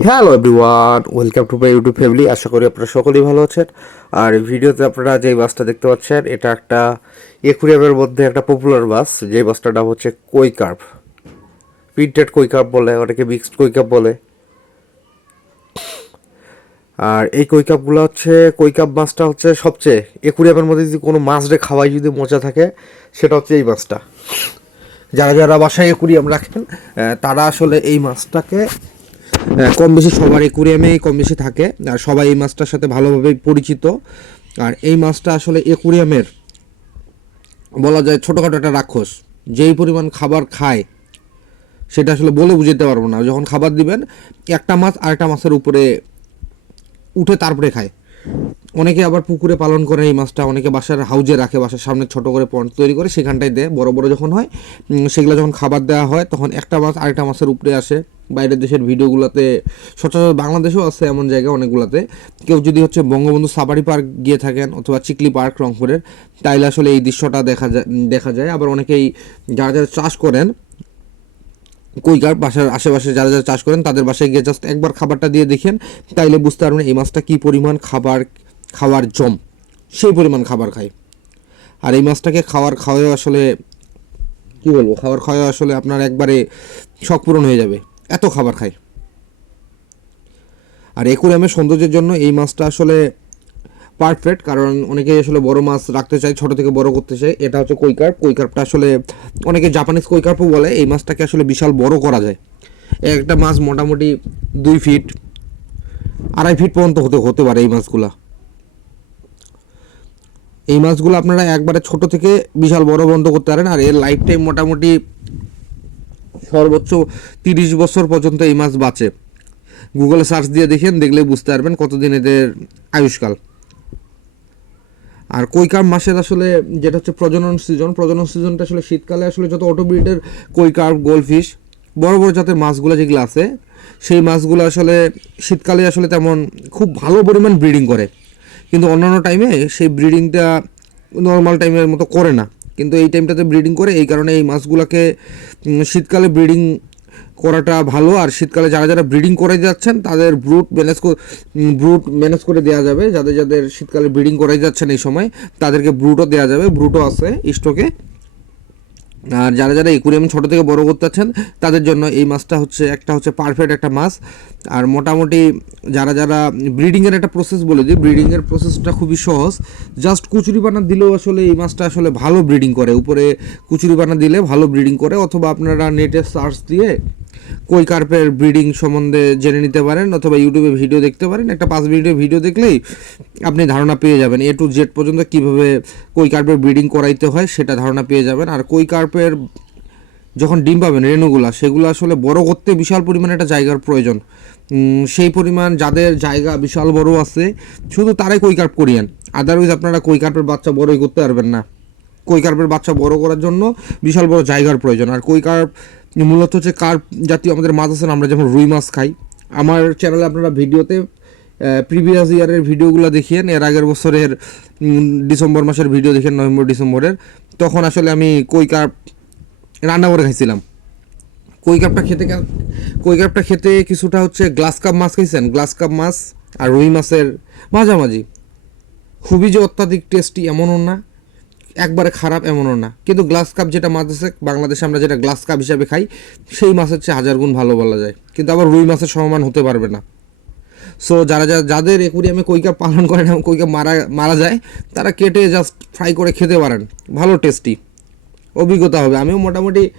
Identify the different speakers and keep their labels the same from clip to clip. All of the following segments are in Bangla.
Speaker 1: Hello everyone welcome to my YouTube family আশা করি আপনারা সকলেই ভালো আছেন। আর ভিডিওতে আপনারা যে বাসটা দেখতে পাচ্ছেন, এটা একটা একুরিয়ামের মধ্যে একটা পপুলার বাস, যে বাসটার নাম হচ্ছে কই কার্ভ প্রিন্টেড কই কার্ভ বলে, অনেকে মিক্সড কই কাপ বলে। আর এই কই কাপগুলো হচ্ছে কই কাপ মাছটা হচ্ছে সবচেয়ে একুরিয়ামের মধ্যে যদি কোনো মাছ রে খাওয়াই যদি মজা থাকে, সেটা হচ্ছে এই মাছটা যারা যারা বাসায় একুরিয়াম রাখেন তারা আসলে এই মাছটাকে কম বেশি সবার একুরিয়ামেই কম বেশি থাকে। আর সবাই এই মাছটার সাথে ভালোভাবে পরিচিত। আর এই মাছটা আসলে একুরিয়ামের, বলা যায় ছোটোখাটো একটা রাক্ষস। যেই পরিমাণ খাবার খায়, সেটা আসলে বলে বুঝতে পারব না। যখন খাবার দিবেন, একটা মাছ আরেকটা মাছের উপরে উঠে তারপরে খায়। অনেকে আবার পুকুরে পালন করে এই মাছটা, অনেকে বাসার হাউজে রাখে, বাসার সামনে ছোট করে পন্ড তৈরি করে, সেখানটায় দেয়। বড় বড় যখন হয় সেগুলো যখন খাবার দেওয়া হয়, তখন একটা মাছ আরেকটা মাছের উপরে আসে। বাইরের দেশের ভিডিওগুলোতে, সচরাচর বাংলাদেশেও আছে এমন জায়গা অনেকগুলোতে। কেউ যদি হচ্ছে বঙ্গবন্ধু সাফারি পার্ক গিয়ে থাকেন অথবা চিকলি পার্ক রংপুরের, তাইলে আসলে এই দৃশ্যটা দেখা যায় দেখা যায়। আবার অনেকেই যারা যারা চাষ করেন কৈকার বাসার আশেপাশে যারা যারা চাষ করেন, তাদের বাসায় গিয়ে জাস্ট একবার খাবারটা দিয়ে দেখেন, তাইলে বুঝতে পারবেন এই মাছটা কী পরিমাণ খাবার খাওয়ার জম। সেই পরিমাণ খাবার খায় আর এই মাছটাকে খাওয়ার খাওয়াও আসলে, কী বলব খাবার খাওয়া আসলে আপনার একবারে শখ পূরণ হয়ে যাবে। এত খাবার খায় আর একুরিয়ামের সৌন্দর্যের জন্য এই মাছটা আসলে পারফেক্ট কারণ অনেকে আসলে বড় মাছ রাখতে চায়, ছোট থেকে বড় করতে চায়। এটা হচ্ছে কৈকার্প। কৈকার্পটা আসলে অনেকে জাপানিজ কৈকার্পও বলে, এই মাছটাকে আসলে বিশাল বড় করা যায়। একটা মাছ মোটামুটি দুই ফিট আড়াই ফিট পর্যন্ত হতে হতে পারে এই মাছগুলা। এই মাছগুলো আপনারা একবারে ছোট থেকে বিশাল বড় বন্ধ করতে পারেন, আর এর লাইফ টাইম মোটামুটি সর্বোচ্চ তিরিশ বছর পর্যন্ত এই মাছ বাঁচে। গুগলে সার্চ দিয়ে দেখেন, দেখলে বুঝতে পারবেন কতদিন এদের আয়ুষ্কাল। আর কৈকার মাসের আসলে যেটা হচ্ছে প্রজনন সিজন প্রজনন সিজনটা আসলে শীতকালে আসলে যত অটো ব্রিডের কৈকার গোলফিশ বড় বড় জাতের মাছগুলো যেগুলো আছে, সেই মাছগুলো আসলে শীতকালে আসলে তেমন খুব ভালো পরিমাণ ব্রিডিং করে। কিন্তু অন্যান্য টাইমে সেই ব্রিডিংটা নর্মাল টাইমের মতো করে না। কিন্তু এই টাইমটাতে ব্রিডিং করে, এই কারণে এই মাছগুলোকে শীতকালে ব্রিডিং করাটা ভালো। আর শীতকালে যারা যারা ব্রিডিং করে যাচ্ছেন, তাদের ব্রুট ম্যানেজ ব্রুট ম্যানেজ করে দেওয়া যাবে। যাদের যাদের শীতকালে ব্রিডিং করে যাচ্ছেন এই সময়, তাদেরকে ব্রুটও দেওয়া যাবে। ব্রুটও আছে স্টকে আর যারা যারা একুরিয়াম ছোটো থেকে বড় করতে চাচ্ছেন, তাদের জন্য এই মাছটা হচ্ছে, একটা হচ্ছে পারফেক্ট একটা মাছ। আর মোটামুটি যারা যারা ব্রিডিংয়ের একটা প্রসেস বলে দিই ব্রিডিংয়ের প্রসেসটা খুবই সহজ। জাস্ট কুচুরি পানা দিলেও আসলে এই মাছটা আসলে ভালো ব্রিডিং করে। উপরে কুচুরি পানা দিলে ভালো ব্রিডিং করে, অথবা আপনারা নেটে সার্চ দিয়ে কই কার্পের ব্রিডিং সম্বন্ধে জেনে নিতে পারেন অথবা ইউটিউবে ভিডিও দেখতে পারেন। একটা পাঁচ মিনিটের ভিডিও দেখলেই আপনি ধারণা পেয়ে যাবেন এ টু জেড পর্যন্ত কীভাবে কই কার্পের ব্রিডিং করাইতে হয় সেটা ধারণা পেয়ে যাবেন। আর কই কার্পের যখন ডিম পাবেন রেণুগুলা, সেগুলো আসলে বড় করতে বিশাল পরিমাণে একটা জায়গার প্রয়োজন। সেই পরিমাণ যাদের জায়গা বিশাল বড় আছে, শুধু তারাই কই কার্প করিয়েন। আদারওয়াইজ আপনারা কই কার্পের বাচ্চা বড়ই করতে পারবেন না। কই কার্পের বাচ্চা বড় করার জন্য বিশাল বড় জায়গার প্রয়োজন। আর কই কার্প মূলত হচ্ছে কার্প জাতীয় আমাদের মাছ আছে আমরা যেমন রুই মাছ খাই। আমার চ্যানেলে আপনারা ভিডিওতে প্রিভিয়াস ইয়ারের ভিডিওগুলো দেখিয়েন এর আগের বছরের ডিসেম্বর মাসের ভিডিও দেখেন নভেম্বর, ডিসেম্বরের। তখন আসলে আমি কই কার্প রান্না করে খাইছিলাম। কই কাপটা খেতে কই কাপটা খেতে কিছুটা হচ্ছে গ্লাস কাপ মাছ খাইছেন? গ্লাস কাপ মাছ আর রুই মাছের মাঝামাঝি। খুবই যে অত্যাধিক টেস্টি এমনও না। একবারে খারাপ এমনও না। কিন্তু গ্লাস কাপ যেটা মাছ আছে, বাংলাদেশে আমরা যেটা গ্লাস কাপ হিসাবে খাই, সেই মাছের চেয়ে হাজার গুণ ভালো বলা যায়। কিন্তু আবার রুই মাছের সমান হতে পারবে না। সো যারা যারা যাদের একুরিয়ামে কৈকাপ পালন করেন এবং কৈকাপ মারা মারা যায়, তারা কেটে জাস্ট ফ্রাই করে খেতে পারেন। ভালো টেস্টি অভিজ্ঞতা হবে। আমিও মোটামুটি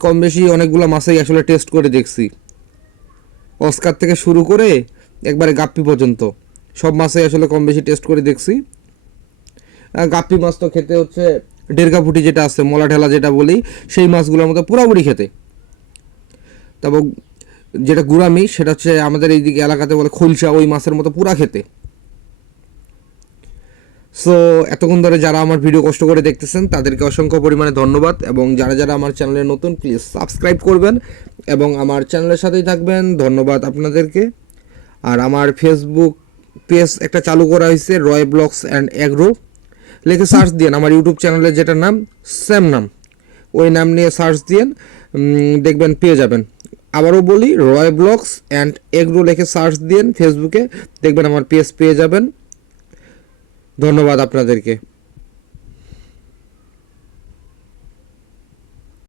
Speaker 1: কম বেশি অনেকগুলো মাছেই আসলে টেস্ট করে দেখছি। অস্কার থেকে শুরু করে, একবারে গাপ্পি পর্যন্ত। সব মাছেই আসলে কম বেশি টেস্ট করে দেখছি। গাপ্পি মাছ তো খেতে হচ্ছে ডেরকা ফুটি যেটা আছে, মলা ঠেলা যেটা বলি, সেই মাছগুলোর মতো পুরাপুরি খেতে। তারপর যেটা গুড়ামি, সেটা হচ্ছে আমাদের এইদিকে এলাকাতে বলে খলসা, ওই মাছের মতো পুরা খেতে। সো এতক্ষণ ধরে যারা আমার ভিডিও কষ্ট করে দেখতেছেন, তাদেরকে অসংখ্য পরিমাণে ধন্যবাদ এবং যারা যারা আমার চ্যানেলে নতুন প্লিজ সাবস্ক্রাইব করবেন এবং আমার চ্যানেলের সাথেই থাকবেন। ধন্যবাদ আপনাদেরকে। আর আমার ফেসবুক পেজ একটা চালু করা হয়েছে রয় ব্লগস অ্যান্ড অ্যাগ্রো লেখে সার্চ দিন আমার ইউটিউব চ্যানেলে যেটা নাম স্যাম নাম। ওই নাম নিয়ে সার্চ দিয়েন দেখবেন পেয়ে যাবেন। আবারও বলি রয় ব্লগস অ্যান্ড এগ্রো লেখে সার্চ দিয়েন ফেসবুকে দেখবেন আমার পেজ পেয়ে যাবেন। ধন্যবাদ আপনাদেরকে।